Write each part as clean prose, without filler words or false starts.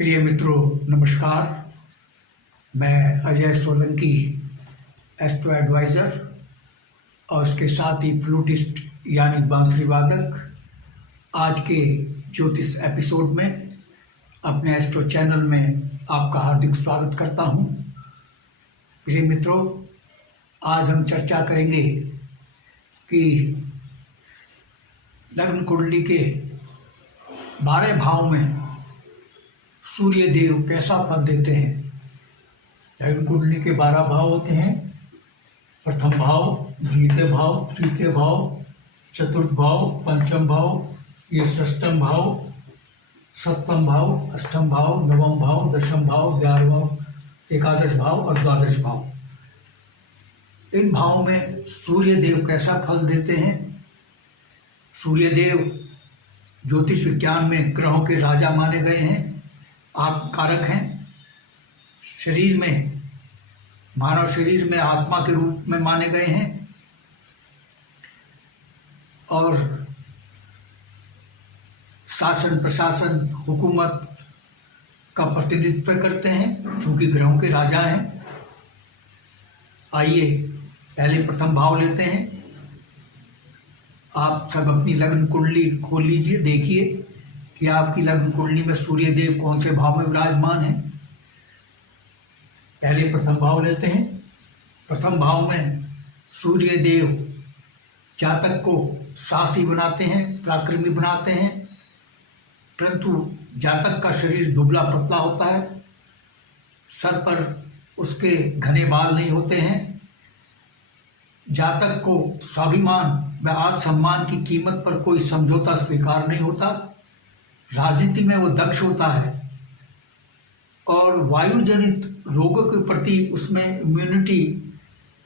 प्रिय मित्रों, नमस्कार। मैं अजय सोलंकी, एस्ट्रो एडवाइज़र और उसके साथ ही फ्लूटिस्ट यानी बांसुरी वादक आज के ज्योतिष एपिसोड में अपने एस्ट्रो चैनल में आपका हार्दिक स्वागत करता हूं। प्रिय मित्रों, आज हम चर्चा करेंगे कि लग्न कुंडली के 12 भाव में सूर्य देव कैसा फल देते हैं। लग्न कुंडली के 12 भाव होते हैं। प्रथम भाव, द्वितीय भाव, तृतीय भाव, चतुर्थ भाव, पंचम भाव, ये षष्ठम भाव, सप्तम भाव, अष्टम भाव, नवम भाव, दशम भाव, 11वां, एकादश भाव और द्वादश भाव। इन भावों में सूर्य देव कैसा फल देते हैं। सूर्य देव ज्योतिष विज्ञान में ग्रहों के राजा माने गए हैं, आत्मकारक हैं। शरीर में, मानव शरीर में आत्मा के रूप में माने गए हैं और शासन प्रशासन हुकूमत का प्रतिनिधित्व करते हैं, चूंकि ग्रहों के राजा हैं। आइए पहले प्रथम भाव लेते हैं। आप सब अपनी लग्न कुंडली खोल लीजिए, देखिए कि आपकी लग्न कुंडली में सूर्य देव कौन से भाव में विराजमान है। पहले प्रथम भाव लेते हैं। प्रथम भाव में सूर्य देव जातक को साहसी बनाते हैं, पराक्रमी बनाते हैं, परंतु जातक का शरीर दुबला पतला होता है। सर पर उसके घने बाल नहीं होते हैं। जातक को स्वाभिमान व आत्मसम्मान की कीमत पर कोई समझौता स्वीकार नहीं होता। राजनीति में वो दक्ष होता है और वायु जनित रोगों के प्रति उसमें इम्यूनिटी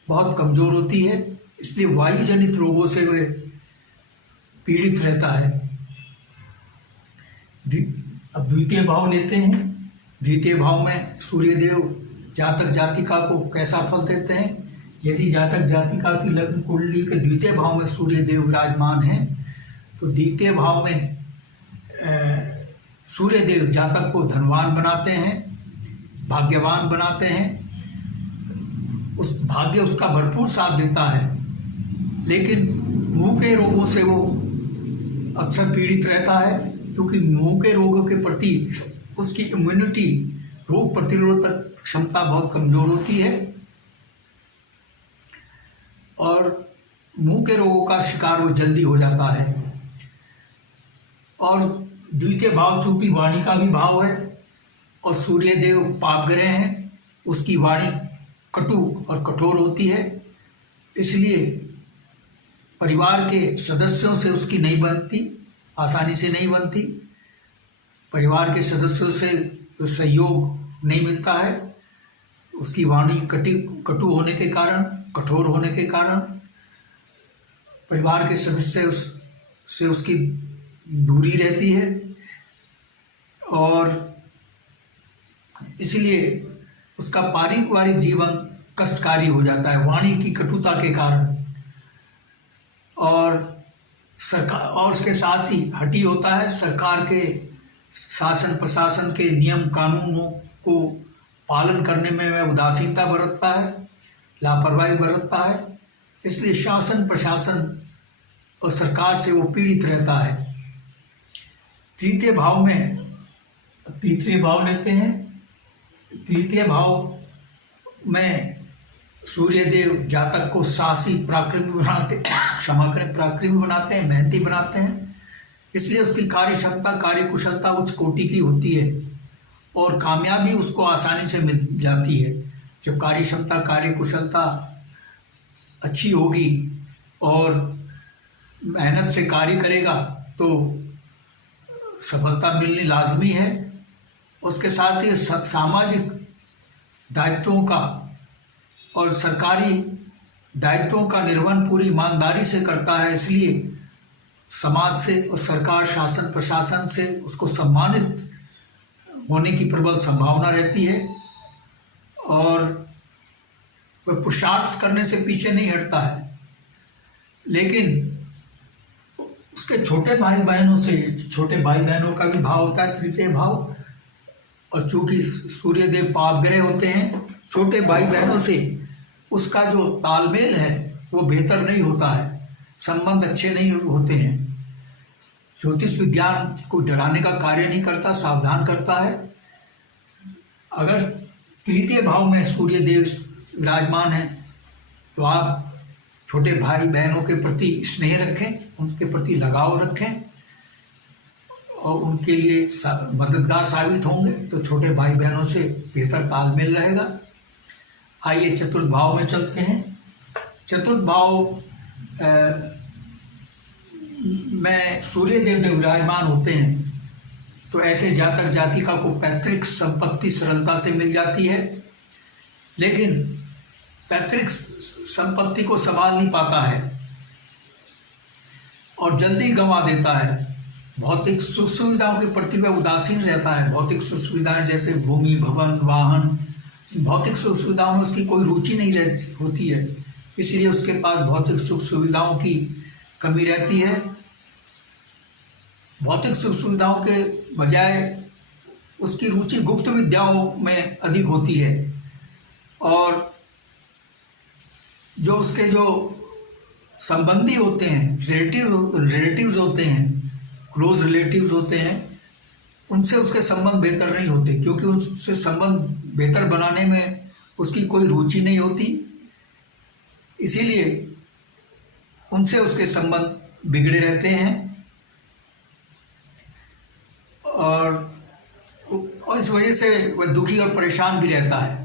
बहुत कमज़ोर होती है, इसलिए वायु जनित रोगों से वे पीड़ित रहता है। अब द्वितीय भाव लेते हैं। द्वितीय भाव में सूर्यदेव जातक जातिका को कैसा फल देते हैं। यदि जातक जातिका की लग्न कुंडली के द्वितीय भाव में सूर्यदेव विराजमान हैं तो द्वितीय भाव में सूर्यदेव जातक को धनवान बनाते हैं, भाग्यवान बनाते हैं। उस भाग्य उसका भरपूर साथ देता है, लेकिन मुंह के रोगों से वो अक्सर पीड़ित रहता है, क्योंकि मुंह के रोगों के प्रति उसकी इम्यूनिटी, रोग प्रतिरोधक क्षमता बहुत कमज़ोर होती है और मुंह के रोगों का शिकार वो जल्दी हो जाता है। और द्वितीय भाव चूंकि वाणी का भी भाव है और सूर्यदेव पाप ग्रह हैं, उसकी वाणी कटु और कठोर होती है, इसलिए परिवार के सदस्यों से उसकी नहीं बनती, आसानी से नहीं बनती। परिवार के सदस्यों से सहयोग नहीं मिलता है, उसकी वाणी कटु होने के कारण, कठोर होने के कारण परिवार के सदस्य से उसकी दूरी रहती है और इसलिए उसका पारिवारिक जीवन कष्टकारी हो जाता है वाणी की कटुता के कारण। और सरकार, और उसके साथ ही हठी होता है, सरकार के शासन प्रशासन के नियम कानूनों को पालन करने में वह उदासीनता बरतता है, लापरवाही बरतता है, इसलिए शासन प्रशासन और सरकार से वो पीड़ित रहता है। तृतीय भाव में, तृतीय भाव लेते हैं। तृतीय भाव में सूर्यदेव जातक को साहसी पराक्रमी बनाते, क्षमा करें, पराक्रमी बनाते हैं, मेहनती बनाते हैं, इसलिए उसकी कार्य क्षमता, कार्य कुशलता उच्च कोटि की होती है और कामयाबी उसको आसानी से मिल जाती है। जब कार्य क्षमता, कार्य कुशलता अच्छी होगी और मेहनत से कार्य करेगा तो सफलता मिलनी लाजमी है। उसके साथ ही सामाजिक दायित्वों का और सरकारी दायित्वों का निर्वहन पूरी ईमानदारी से करता है, इसलिए समाज से और सरकार, शासन प्रशासन से उसको सम्मानित होने की प्रबल संभावना रहती है और वह पुरुषार्थ करने से पीछे नहीं हटता है। लेकिन उसके छोटे भाई बहनों का भी भाव होता है तृतीय भाव, और चूंकि सूर्यदेव पाप ग्रह होते हैं, छोटे भाई बहनों से उसका जो तालमेल है वो बेहतर नहीं होता है, संबंध अच्छे नहीं होते हैं। ज्योतिष विज्ञान को डराने का कार्य नहीं करता, सावधान करता है। अगर तृतीय भाव में सूर्यदेव विराजमान है तो आप छोटे भाई बहनों के प्रति स्नेह रखें, उनके प्रति लगाव रखें और उनके लिए मददगार साबित होंगे, तो छोटे भाई बहनों से बेहतर तालमेल रहेगा। आइए चतुर्थ भाव में चलते हैं। चतुर्थ भाव में सूर्यदेव जब विराजमान होते हैं तो ऐसे जातक जातिका को पैतृक संपत्ति सरलता से मिल जाती है, लेकिन पैतृक संपत्ति को संभाल नहीं पाता है और जल्दी गंवा देता है। भौतिक सुख सुविधाओं के प्रति वह उदासीन रहता है। भौतिक सुख सुविधाएं जैसे भूमि, भवन, वाहन, भौतिक सुख सुविधाओं में उसकी कोई रुचि नहीं होती है, इसलिए उसके पास भौतिक सुख सुविधाओं की कमी रहती है। भौतिक सुख सुविधाओं के बजाय उसकी रुचि गुप्त विद्याओं में अधिक होती है और जो उसके जो संबंधी होते हैं, रिलेटिव्स होते हैं, क्लोज रिलेटिव्स होते हैं, उनसे उसके संबंध बेहतर नहीं होते, क्योंकि उससे संबंध बेहतर बनाने में उसकी कोई रुचि नहीं होती, इसीलिए उनसे उसके संबंध बिगड़े रहते हैं और इस वजह से वह दुखी और परेशान भी रहता है।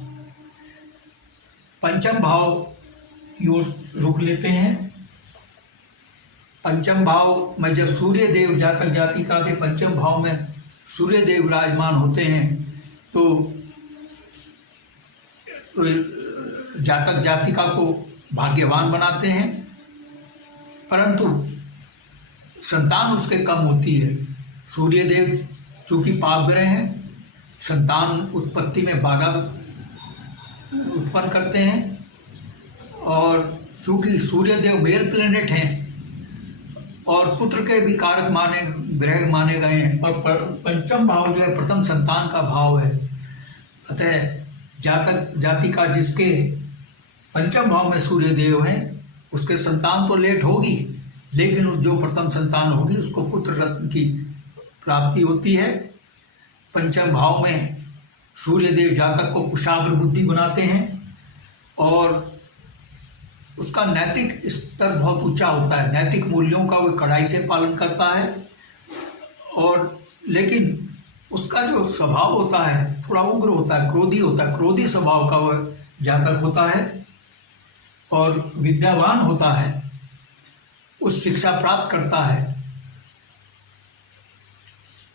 पंचम भाव की ओर रुख लेते हैं। पंचम भाव में जब सूर्यदेव जातक जातिका के पंचम भाव में सूर्यदेव विराजमान होते हैं तो जातक जातिका को भाग्यवान बनाते हैं, परंतु संतान उसके कम होती है। सूर्यदेव चूंकि पाप ग्रह हैं, संतान उत्पत्ति में बाधा उत्पन्न करते हैं और चूंकि सूर्यदेव मेल प्लेनेट हैं और पुत्र के भी कारक ग्रह माने गए हैं और पंचम भाव जो है प्रथम संतान का भाव है। अतः जातक जातिका जिसके पंचम भाव में सूर्यदेव हैं उसके संतान तो लेट होगी, लेकिन जो प्रथम संतान होगी उसको पुत्र रत्न की प्राप्ति होती है। पंचम भाव में सूर्यदेव जातक को कुशाग्र बुद्धि बनाते हैं और उसका नैतिक स्तर बहुत ऊंचा होता है, नैतिक मूल्यों का वो कड़ाई से पालन करता है और लेकिन उसका जो स्वभाव होता है थोड़ा उग्र होता है, क्रोधी होता है, क्रोधी स्वभाव का वह जातक होता है और विद्यावान होता है, उच्च शिक्षा प्राप्त करता है।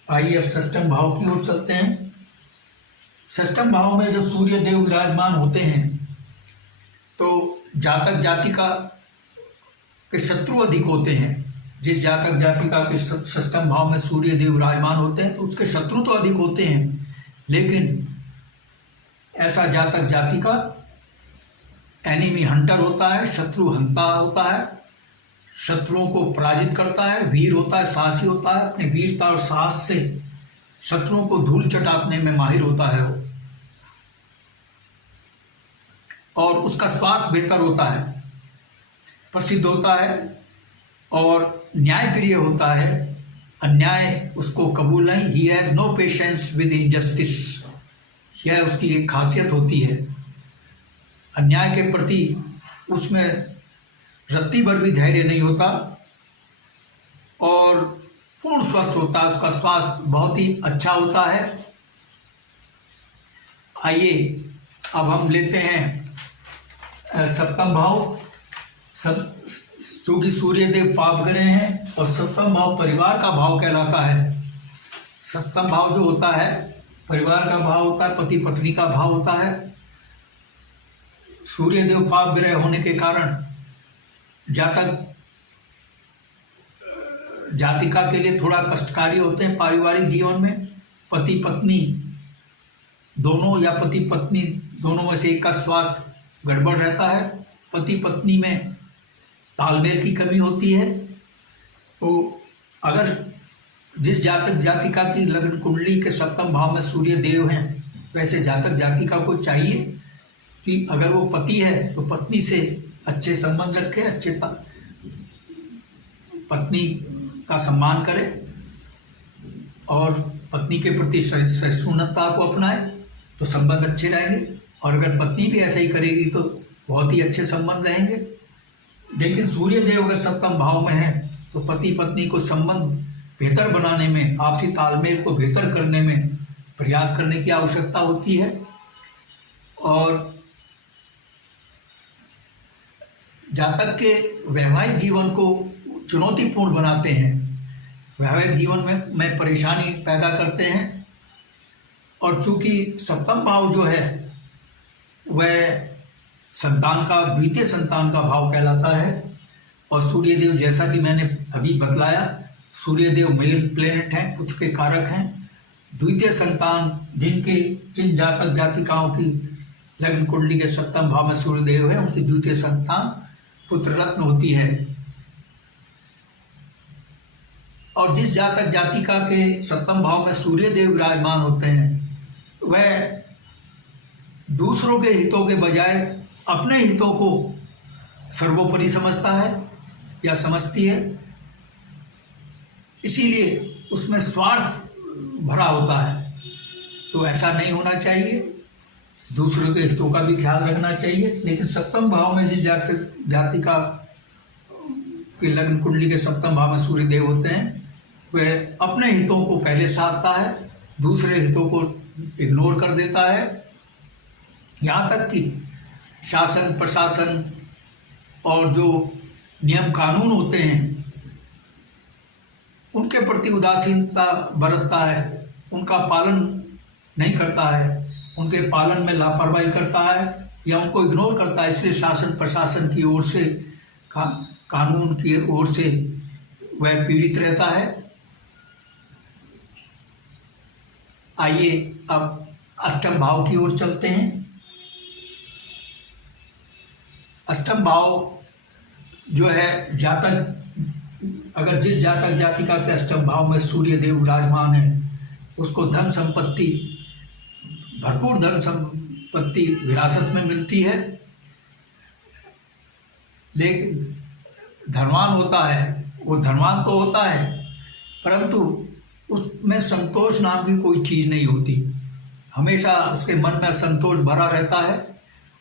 आइए अब षष्ठम भाव की ओर चलते हैं। षष्ठम भाव में जब सूर्यदेव विराजमान होते हैं तो जातक जातिका के शत्रु अधिक होते हैं। जिस जातक जातिका के षष्ठम भाव में सूर्यदेव विराजमान होते हैं तो उसके शत्रु तो अधिक होते हैं, लेकिन ऐसा जातक जातिका एनिमी हंटर होता है, शत्रु हंता होता है, शत्रुओं को पराजित करता है, वीर होता है, साहसी होता है, अपनी वीरता और साहस से शत्रुओं को धूल चटाने में माहिर होता है वो, और उसका स्वास्थ्य बेहतर होता है, प्रसिद्ध होता है और न्यायप्रिय होता है। अन्याय उसको कबूल नहीं, he has no patience with injustice, यह उसकी एक खासियत होती है। अन्याय के प्रति उसमें रत्ती भर भी धैर्य नहीं होता और पूर्ण स्वस्थ होता है, उसका स्वास्थ्य बहुत ही अच्छा होता है। आइए अब हम लेते हैं सप्तम भाव। चूंकि सूर्यदेव पाप ग्रह हैं और सप्तम भाव परिवार का भाव कहलाता है। सप्तम भाव जो होता है परिवार का भाव होता है, पति पत्नी का भाव होता है। सूर्यदेव पाप ग्रह होने के कारण जातक जातिका के लिए थोड़ा कष्टकारी होते हैं पारिवारिक जीवन में। पति पत्नी दोनों या पति पत्नी दोनों में से एक का स्वास्थ्य गड़बड़ रहता है, पति पत्नी में तालमेल की कमी होती है। तो अगर जिस जातक जातिका की लग्न कुंडली के सप्तम भाव में सूर्य देव हैं, वैसे जातक जातिका को चाहिए कि अगर वो पति है तो पत्नी से अच्छे संबंध रखे, पत्नी का सम्मान करे और पत्नी के प्रति सहिष्णुता को अपनाए तो संबंध अच्छे रहेंगे। और अगर पत्नी भी ऐसा ही करेगी तो बहुत ही अच्छे संबंध रहेंगे। लेकिन सूर्य देव अगर सप्तम भाव में है तो पति पत्नी को संबंध बेहतर बनाने में, आपसी तालमेल को बेहतर करने में प्रयास करने की आवश्यकता होती है। और जातक के वैवाहिक जीवन को चुनौतीपूर्ण बनाते हैं, वैवाहिक जीवन में परेशानी पैदा करते हैं। और चूंकि सप्तम भाव जो है वह संतान का, द्वितीय संतान का भाव कहलाता है। और सूर्यदेव, जैसा कि मैंने अभी बतलाया, सूर्यदेव मेल प्लेनेट हैं, पुत्र के कारक हैं। द्वितीय संतान जिन जातक जातिकाओं की लग्न कुंडली के सप्तम भाव में सूर्यदेव है, उनकी द्वितीय संतान पुत्र रत्न होती है। और जिस जातक जातिका के सप्तम भाव में सूर्यदेव विराजमान होते हैं, वह दूसरों के हितों के बजाय अपने हितों को सर्वोपरि समझता है या समझती है, इसीलिए उसमें स्वार्थ भरा होता है। तो ऐसा नहीं होना चाहिए, दूसरों के हितों का भी ख्याल रखना चाहिए। लेकिन सप्तम भाव में जिस जातिका के लग्न कुंडली के सप्तम भाव में सूर्यदेव होते हैं, वह अपने हितों को पहले साधता है, दूसरे हितों को इग्नोर कर देता है। यहाँ तक कि शासन प्रशासन और जो नियम कानून होते हैं उनके प्रति उदासीनता बरतता है, उनका पालन नहीं करता है, उनके पालन में लापरवाही करता है या उनको इग्नोर करता है। इसलिए शासन प्रशासन की ओर से, कानून की ओर से वह पीड़ित रहता है। आइए अब अष्टम भाव की ओर चलते हैं। अष्टम भाव जो है, जातक, अगर जिस जातक जातिका के अष्टम भाव में सूर्य देव विराजमान है, उसको धन संपत्ति, भरपूर धन संपत्ति विरासत में मिलती है। लेकिन धनवान होता है, वो धनवान तो होता है, परंतु उसमें संतोष नाम की कोई चीज़ नहीं होती। हमेशा उसके मन में असंतोष भरा रहता है।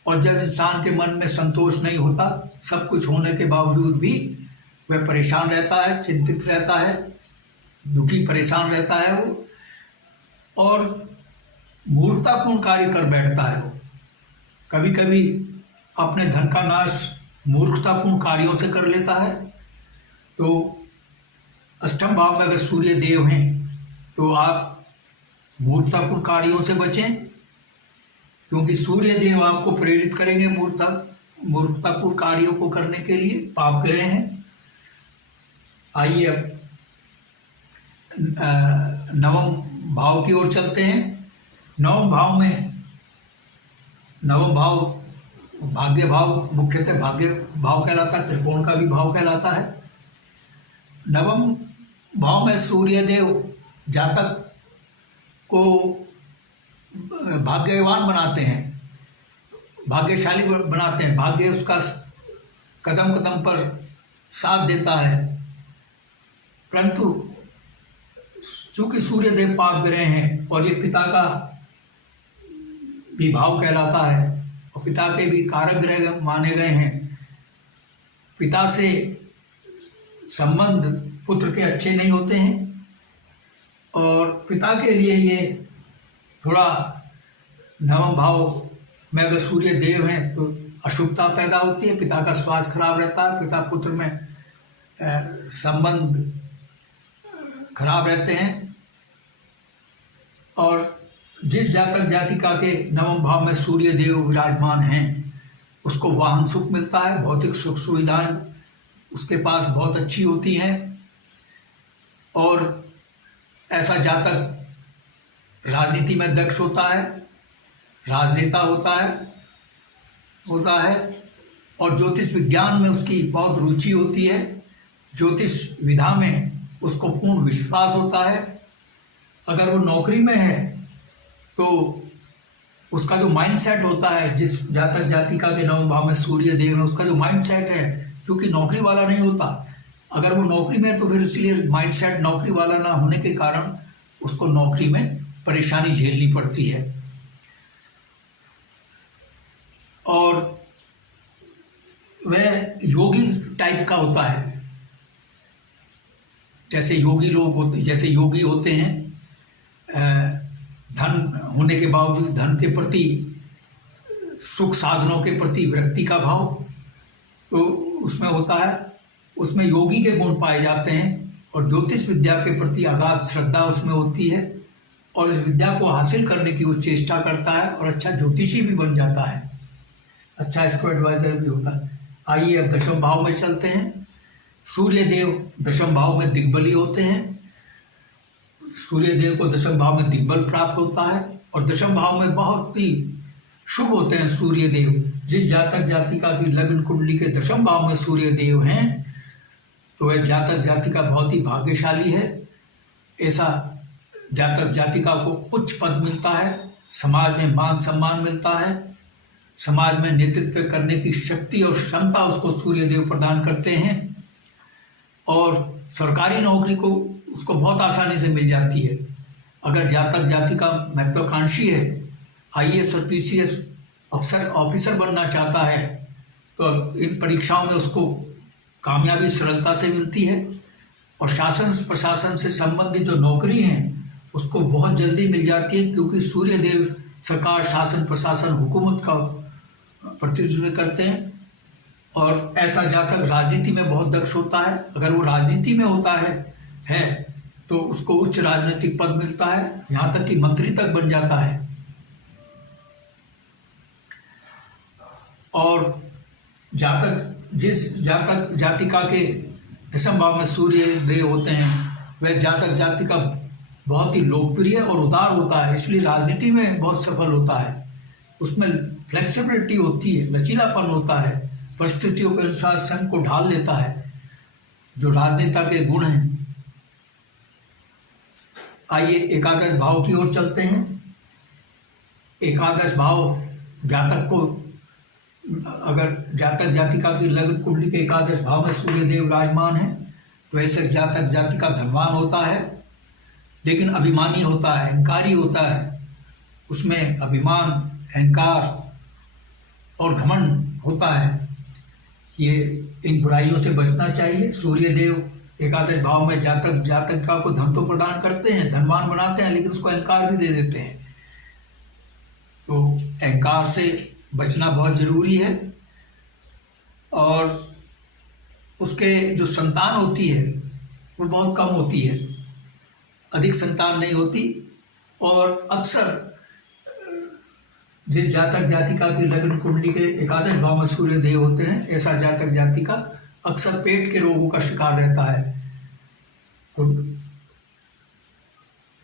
और जब इंसान के मन में संतोष नहीं होता, सब कुछ होने के बावजूद भी वह परेशान रहता है, चिंतित रहता है, दुखी परेशान रहता है वो, और मूर्खतापूर्ण कार्य कर बैठता है वो। कभी कभी अपने धन का नाश मूर्खतापूर्ण कार्यों से कर लेता है। तो अष्टम भाव में अगर सूर्य देव हैं तो आप मूर्खतापूर्ण कार्यों से बचें, क्योंकि सूर्य देव आपको प्रेरित करेंगे मूर्खतापूर्ण कार्यों को करने के लिए, पाप ग्रह हैं। आइए अब नवम भाव की ओर चलते हैं। नवम भाव भाग्य भाव, मुख्यतः भाग्य भाव कहलाता है, त्रिकोण का भी भाव कहलाता है। नवम भाव में सूर्यदेव जातक को भाग्यवान बनाते हैं, भाग्यशाली बनाते हैं। भाग्य उसका कदम कदम पर साथ देता है। परंतु चूंकि सूर्यदेव पाप ग्रह हैं और ये पिता का भी भाव कहलाता है और पिता के भी कारक ग्रह माने गए हैं, पिता से संबंध पुत्र के अच्छे नहीं होते हैं। और पिता के लिए ये थोड़ा, नवम भाव में अगर सूर्य देव हैं तो अशुभता पैदा होती है, पिता का स्वास्थ्य खराब रहता है, पिता पुत्र में संबंध खराब रहते हैं। और जिस जातक जातिका के नवम भाव में सूर्य देव विराजमान हैं, उसको वाहन सुख मिलता है, भौतिक सुख सुविधाएं उसके पास बहुत अच्छी होती हैं। और ऐसा जातक राजनीति में दक्ष होता है, राजनेता होता है और ज्योतिष विज्ञान में उसकी बहुत रुचि होती है। ज्योतिष विधा में उसको पूर्ण विश्वास होता है। अगर वो नौकरी में है तो उसका जो माइंड सेट होता है, जिस जातक जातिका के 9वें भाव में सूर्य देव है, उसका जो माइंड सेट है, क्योंकि नौकरी वाला नहीं होता, अगर वो नौकरी में है तो फिर इसलिए माइंड सेट नौकरी वाला ना होने के कारण उसको नौकरी में परेशानी झेलनी पड़ती है। और वह योगी टाइप का होता है, जैसे योगी लोग होते, जैसे योगी होते हैं, धन होने के बावजूद धन के प्रति, सुख साधनों के प्रति विरक्ति का भाव तो उसमें होता है, उसमें योगी के गुण पाए जाते हैं। और ज्योतिष विद्या के प्रति अगाध श्रद्धा उसमें होती है और इस विद्या को हासिल करने की वो चेष्टा करता है और अच्छा ज्योतिषी भी बन जाता है, अच्छा इसको एडवाइजर भी होता है। आइए अब दशम भाव में चलते हैं। सूर्य देव दशम भाव में दिग्बली होते हैं। सूर्य देव को दशम भाव में दिग्बल प्राप्त होता है और दशम भाव में बहुत ही शुभ होते हैं सूर्य देव। जिस जातक जातिका की लग्न कुंडली के दशम भाव में सूर्य देव हैं तो वह जातक जातिका बहुत ही भाग्यशाली है। ऐसा जातक जातिका को उच्च पद मिलता है, समाज में मान सम्मान मिलता है, समाज में नेतृत्व करने की शक्ति और क्षमता उसको सूर्य देव प्रदान करते हैं और सरकारी नौकरी को उसको बहुत आसानी से मिल जाती है। अगर जातक जातिका महत्वाकांक्षी है, IAS और PCS ऑफिसर बनना चाहता है तो इन परीक्षाओं में उसको कामयाबी सरलता से मिलती है और शासन प्रशासन से संबंधित जो नौकरी हैं उसको बहुत जल्दी मिल जाती है, क्योंकि सूर्य देव सरकार, शासन प्रशासन, हुकूमत का प्रतिनिधित्व करते हैं। और ऐसा जातक राजनीति में बहुत दक्ष होता है। अगर वो राजनीति में होता है तो उसको उच्च राजनीतिक पद मिलता है, यहाँ तक कि मंत्री तक बन जाता है। और जिस जातक जातिका के दशम भाव में सूर्य देव होते हैं वह जातक जातिका बहुत ही लोकप्रिय और उदार होता है, इसलिए राजनीति में बहुत सफल होता है। उसमें फ्लेक्सिबिलिटी होती है, लचीलापन होता है, परिस्थितियों के अनुसार संघ को ढाल लेता है, जो राजनेता के गुण हैं। आइए एकादश भाव की ओर चलते हैं। एकादश भाव जातक को, अगर जातक जातिका की लग्न कुंडली के एकादश भाव में सूर्य देव विराजमान है तो ऐसे जातक जातिका धनवान होता है, लेकिन अभिमानी होता है, अहंकारी होता है। उसमें अभिमान, अहंकार और घमंड होता है। ये इन बुराइयों से बचना चाहिए। सूर्य देव एकादश भाव में जातक जातिका को धन तो प्रदान करते हैं, धनवान बनाते हैं, लेकिन उसको अहंकार भी दे देते हैं। तो अहंकार से बचना बहुत जरूरी है। और उसके जो संतान होती है वो बहुत कम होती है, अधिक संतान नहीं होती। और अक्सर जिस जातक जातिका की लग्न कुंडली के एकादश भाव में सूर्य देव होते हैं, ऐसा जातक जातिका अक्सर पेट के रोगों का शिकार रहता है। तो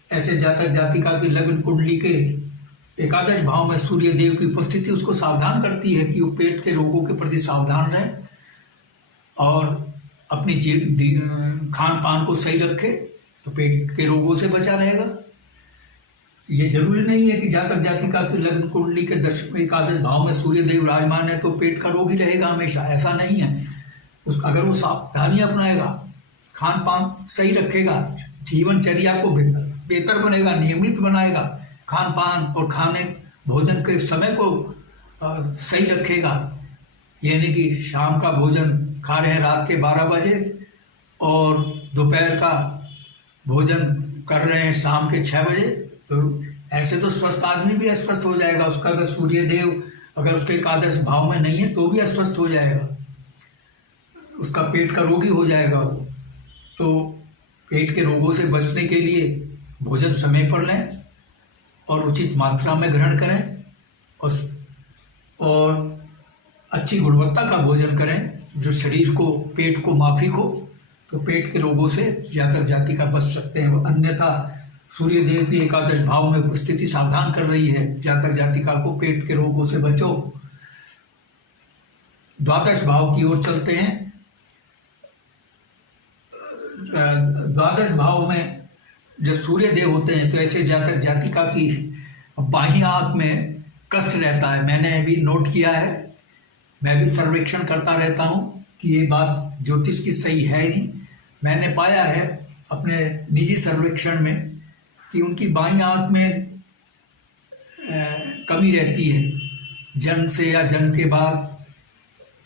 ऐसे जातक जातिका की लग्न कुंडली के एकादश भाव में सूर्य देव की उपस्थिति उसको सावधान करती है कि वो पेट के रोगों के प्रति सावधान रहे और अपनी खान पान को सही रखे, तो पेट के रोगों से बचा रहेगा। ये जरूरी नहीं है कि जातक जातिका की लग्न कुंडली के दशम एकादश भाव में सूर्य देव विराजमान है तो पेट का रोग ही रहेगा हमेशा, ऐसा नहीं है। अगर वो सावधानी अपनाएगा, खान पान सही रखेगा, जीवनचर्या को बेहतर बनेगा, नियमित बनाएगा, खान पान और खाने भोजन के समय को सही रखेगा, यानी कि शाम का भोजन खा रहे हैं रात के 12 बजे और दोपहर का भोजन कर रहे हैं शाम के 6 बजे, तो ऐसे तो स्वस्थ आदमी भी अस्वस्थ हो जाएगा। उसका अगर सूर्य देव अगर उसके एकादश भाव में नहीं है तो भी अस्वस्थ हो जाएगा, उसका पेट का रोगी हो जाएगा वो। तो पेट के रोगों से बचने के लिए भोजन समय पर लें और उचित मात्रा में ग्रहण करें और अच्छी गुणवत्ता का भोजन करें जो शरीर को, पेट को माफिक हो, तो पेट के रोगों से जातक जातिका बच सकते हैं। अन्यथा सूर्य देव की एकादश भाव में उपस्थिति सावधान कर रही है जातक जातिका को, पेट के रोगों से बचो। द्वादश भाव की ओर चलते हैं। द्वादश भाव में जब सूर्य देव होते हैं तो ऐसे जातक जातिका की बाहीं आंख में कष्ट रहता है। मैंने अभी नोट किया है, मैं भी सर्वेक्षण करता रहता हूँ कि ये बात ज्योतिष की सही है नहीं। मैंने पाया है अपने निजी सर्वेक्षण में कि उनकी बाईं आंख में कमी रहती है। जन्म से या जन्म के बाद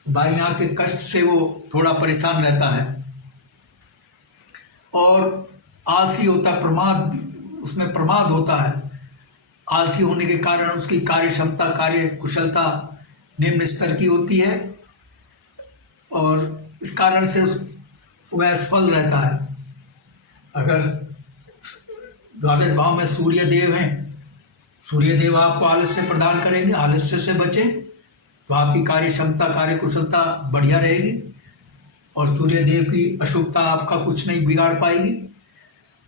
बाईं आंख के कष्ट से वो थोड़ा परेशान रहता है और आलसी होता, प्रमाद, उसमें प्रमाद होता है। आलसी होने के कारण उसकी कार्य क्षमता, कार्य कुशलता निम्न स्तर की होती है और इस कारण से वह असफल रहता है। अगर द्वादश भाव में सूर्य देव हैं, सूर्य देव आपको आलस्य प्रदान करेंगे, आलस्य से बचें तो आपकी कार्य क्षमता, कार्य कुशलता बढ़िया रहेगी और सूर्य देव की अशुभता आपका कुछ नहीं बिगाड़ पाएगी।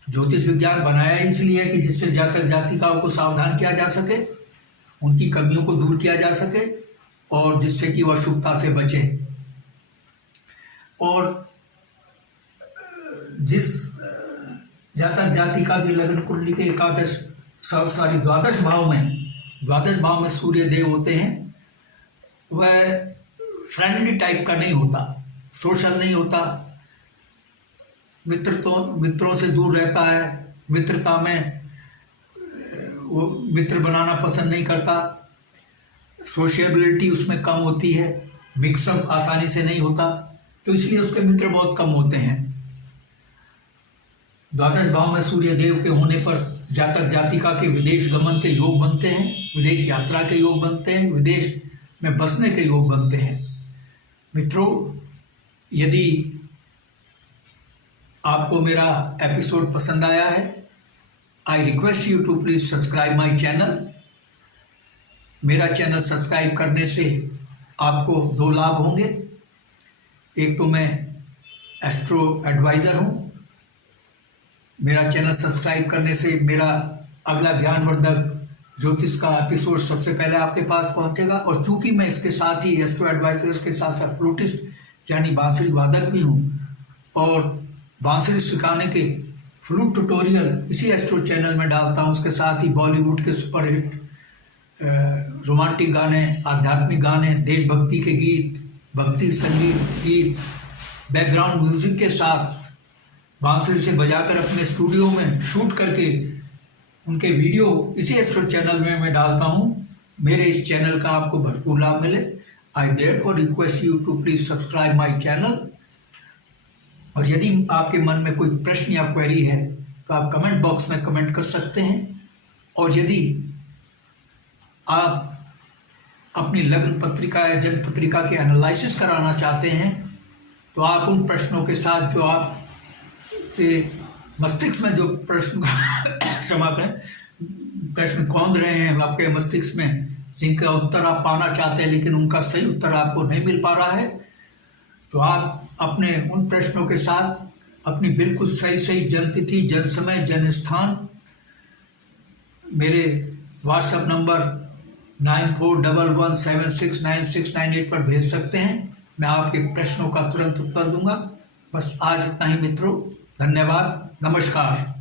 ज्योतिष विज्ञान बनाया इसलिए कि जिससे जातक जातिकाओं को सावधान किया जा सके, उनकी कमियों को दूर किया जा सके और जिससे कि वह अशुभता से बचें। और जिस जातक जातिका की लग्न कुंडली के एकादश द्वादश भाव में सूर्य देव होते हैं, वह फ्रेंडली टाइप का नहीं होता, सोशल नहीं होता, मित्रों से दूर रहता है, मित्रता में वो मित्र बनाना पसंद नहीं करता, सोशियबिलिटी उसमें कम होती है, मिक्सअप आसानी से नहीं होता, तो इसलिए उसके मित्र बहुत कम होते हैं। द्वादश भाव में सूर्य देव के होने पर जातक जातिका के विदेश गमन के योग बनते हैं, विदेश यात्रा के योग बनते हैं, विदेश में बसने के योग बनते हैं। मित्रों, यदि आपको मेरा एपिसोड पसंद आया है, I request you to please subscribe my channel. मेरा चैनल सब्सक्राइब करने से आपको 2 लाभ होंगे। एक तो मैं एस्ट्रो एडवाइज़र हूँ, मेरा चैनल सब्सक्राइब करने से मेरा अगला ज्ञानवर्धक ज्योतिष का एपिसोड सबसे पहले आपके पास पहुँचेगा। और चूँकि मैं इसके साथ ही एस्ट्रो एडवाइज़र के साथ साथ फ्लूटिस्ट यानी बांसुरी वादक भी हूँ और बांसुरी सिखाने के फ्लूट ट्यूटोरियल इसी एस्ट्रो चैनल में डालता हूँ। उसके साथ ही बॉलीवुड के सुपरहिट रोमांटिक गाने, आध्यात्मिक गाने, देशभक्ति के गीत, भक्ति संगीत गीत, बैकग्राउंड म्यूजिक के साथ बांसुरी से बजाकर अपने स्टूडियो में शूट करके उनके वीडियो इसी एस्ट्रो चैनल में मैं डालता हूँ। मेरे इस चैनल का आपको भरपूर लाभ मिले। I therefore request you to please subscribe my channel. और यदि आपके मन में कोई प्रश्न या क्वेरी है तो आप कमेंट बॉक्स में कमेंट कर सकते हैं। और यदि आप अपनी लग्न पत्रिका या जन्म पत्रिका के एनालिसिस कराना चाहते हैं तो आप उन प्रश्नों के साथ जो आपके मस्तिष्क में जो प्रश्न क्षमा करें, प्रश्न कौंध रहे हैं आपके मस्तिष्क में, जिनका उत्तर आप पाना चाहते हैं लेकिन उनका सही उत्तर आपको नहीं मिल पा रहा है, तो आप अपने उन प्रश्नों के साथ अपनी बिल्कुल सही जन्म तिथि, जन्म समय, जन्म स्थान मेरे व्हाट्सएप नंबर 9411769698 पर भेज सकते हैं। मैं आपके प्रश्नों का तुरंत उत्तर दूंगा। बस आज इतना ही मित्रों, धन्यवाद, नमस्कार।